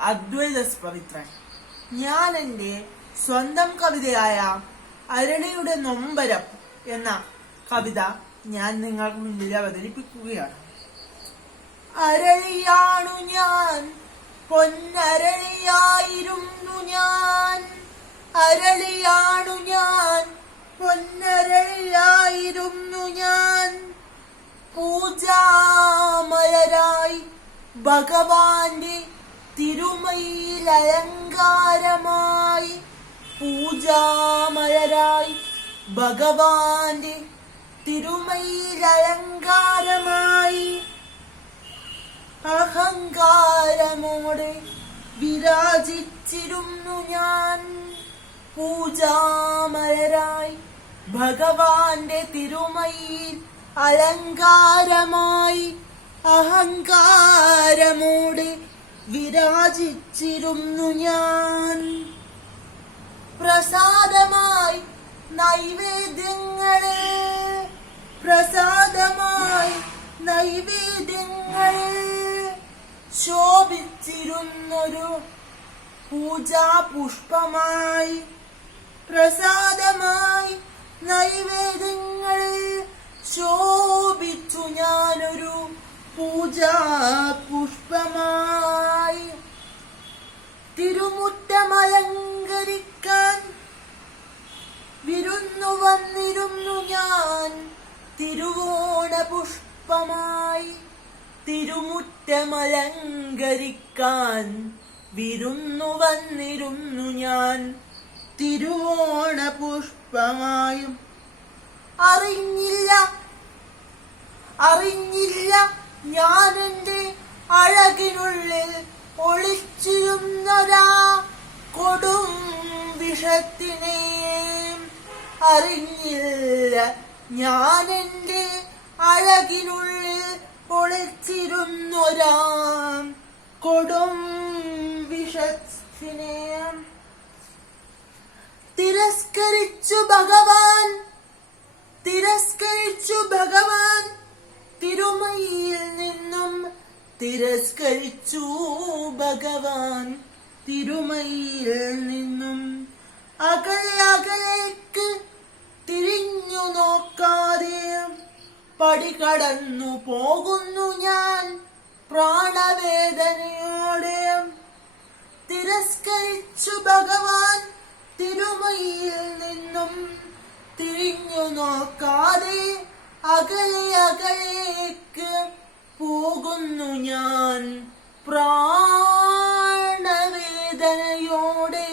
അദ്വൈത പവിത്രൻ. ഞാൻ എൻ്റെ സ്വന്തം കവിതയായ അരളിയുടെ നൊമ്പരം എന്ന കവിത ഞാൻ നിങ്ങൾക്ക് മുന്നിൽ അവതരിപ്പിക്കുകയാണ്. അരളിയാണു ഞാൻ, പൊന്നരളിയായിരുന്നു ഞാൻ. അരളിയാണു ഞാൻ, പൊന്നരളിയായിരുന്നു ഞാൻ. പൂജാമലരായി ഭഗവാന്റെ തിരുമയിൽ അലങ്കാരമായി. പൂജാമലരായി ഭഗവാന്റെ തിരുമയിൽ അലങ്കാരമായി. അഹങ്കാരമോടെ വിരാജിച്ചിരുന്നു ഞാൻ. പൂജാമലരായി ഭഗവാന്റെ തിരുമയിൽ അലങ്കാരമായി. അഹങ്കാരമോടെ വിരാജിച്ചിരുന്നു ഞാൻ. പ്രസാദമായി നൈവേദ്യങ്ങളെ, പ്രസാദമായി നൈവേദ്യങ്ങളെ ശോഭിച്ചിരുന്നൊരു പൂജാപുഷ്പമായി. പ്രസാദമായി നൈവേദ്യങ്ങളിൽ ശോഭിച്ചു ഞാനൊരു പൂജാപുഷ്പമായി. തിരുമുറ്റമലങ്കരിക്കാൻ വിരുന്നു വന്നിരുന്നു ഞാൻ തിരുവോണ പുഷ്പമായി. തിരുമുറ്റമലങ്കരിക്കാൻ വിരുന്നു വന്നിരുന്നു ഞാൻ തിരുവോണ പുഷ്പമായും. അറിഞ്ഞില്ല ഞാനെന്റെ അഴകിനുള്ളിൽ ഒളിച്ചിരുന്നൊരാ കൊടും വിഷത്തിനെ. അറിഞ്ഞില്ല ഞാനെന്റെ അഴകിനുള്ളിൽ ഒളിച്ചിരുന്നൊരാ കൊടും വിഷത്തിനെ. തിരസ്കരിച്ചു ഭഗവാൻ തിരുമയിൽ നിന്നും. തിരസ്കരിച്ചു ഭഗവാൻ തിരുമയിൽ നിന്നും. അകലേക്ക് തിരിഞ്ഞു നോക്കാതെ പടികടന്നു പോകുന്നു ഞാൻ പ്രാണവേദനയോടെ. തിരസ്കരിച്ചു ഭഗവാൻ തിരുമയിൽ നിന്നും. തിരിഞ്ഞു നോക്കാതെ അകലേക്ക് പോകുന്നു ഞാൻ പ്രാണവേദനയോടെ.